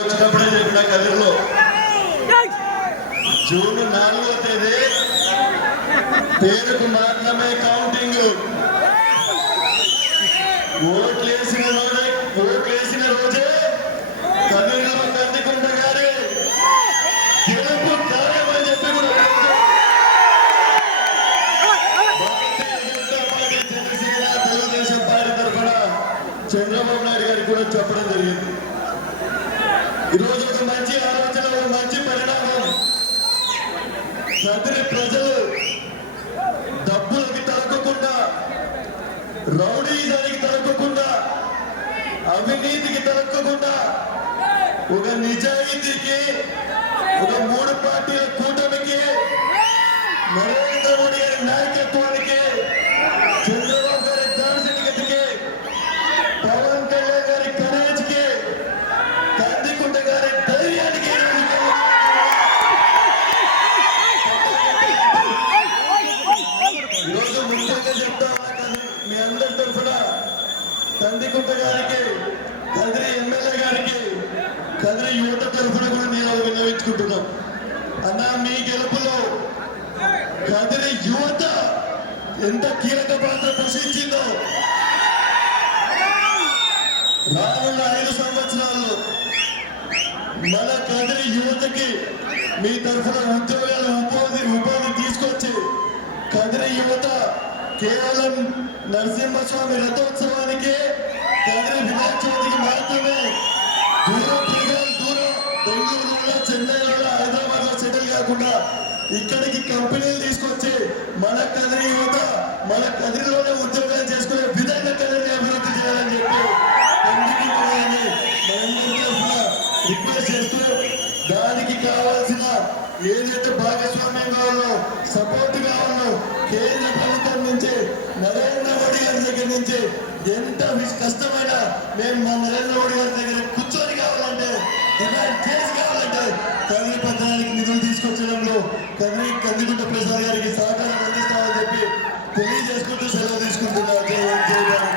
వచ్చినప్పుడే చెప్పిన కదిరిలో జూన్ 4వ తేదీ పేరుకు మాత్రమే కౌంటింగ్. ఓట్లేసిన రోజే కదిరిలో కందికుంట గారి గెలుపు ఖాయమని చెప్పి కూడా జనసేన తెలుగుదేశం పార్టీ తరఫున చంద్రబాబు నాయుడు గారికి కూడా చెప్పడం జరిగింది. ఈరోజు ఒక మంచి ఆలోచన, ఒక మంచి పరిణామం. కదిరి ప్రజలు డబ్బులకి తలకకుండా, రౌడీజానికి తలకకుండా, అవినీతికి తలకకుండా ఒక నిజాయితీకి, ఒక 3 పార్టీల కూటమికి, నరేంద్ర మోడీ గారి నాయకత్వానికి, చంద్రబాబు గారి దార్శనికతకి, పవన్ కళ్యాణ్ గారి కరేజ్కి, కందికుంట గారి ధైర్యానికి ఈరోజు ముఖ్యంగా చెప్తా ఉన్నా. మీ అందరి తరఫున కందికుంట గారికి, కదిరి ఎమ్మెల్యే గారికి, కదిరి యువత తరఫున కూడా నేను విన్నవించుకుంటున్నాం. అన్నా, మీ గెలుపులో కదిరి యువత ఎంత కీలక పాత్ర పోషించిందో రానున్న 5 సంవత్సరాల్లో మన కదిరి యువతకి మీ తరఫున ఉద్యోగాలు, ఉపాధి తీసుకొచ్చి కదిరి యువత కేవలం నరసింహస్వామి రథోత్సవానికి, కదిరి వినాయక చవితికి మాత్రమే దూరం బెంగళూరులో, చెన్నైలో, హైదరాబాద్ లో సెటిల్ కాకుండా ఇక్కడికి కంపెనీలు తీసుకొచ్చి మన కదిరి యువత మన కదిరిలోనే ఉద్యోగాలు చేసుకునే విధంగా కదిరిని అభివృద్ధి చేయాలని చెప్పి రిక్వెస్ట్ చేస్తూ, దానికి కావాల్సిన ఏదైతే భాగస్వామ్యం కావాలో, సపోర్ట్ కావాలో కేంద్ర ప్రభుత్వం నుంచి, నరేంద్ర మోడీ గారి దగ్గర నుంచి ఎంత కష్టమైనా మేము మా నరేంద్ర మోడీ గారి దగ్గర కూర్చొని కావాలంటే, డిమాండ్ చేసి కావాలంటే కదిరి పట్టణానికి నిధులు తీసుకొచ్చడంలో కందికుంట ప్రసాద్ గారికి సహకారం అందిస్తామని చెప్పి తెలియజేసుకుంటూ సెలవు తీసుకుంటున్నారు.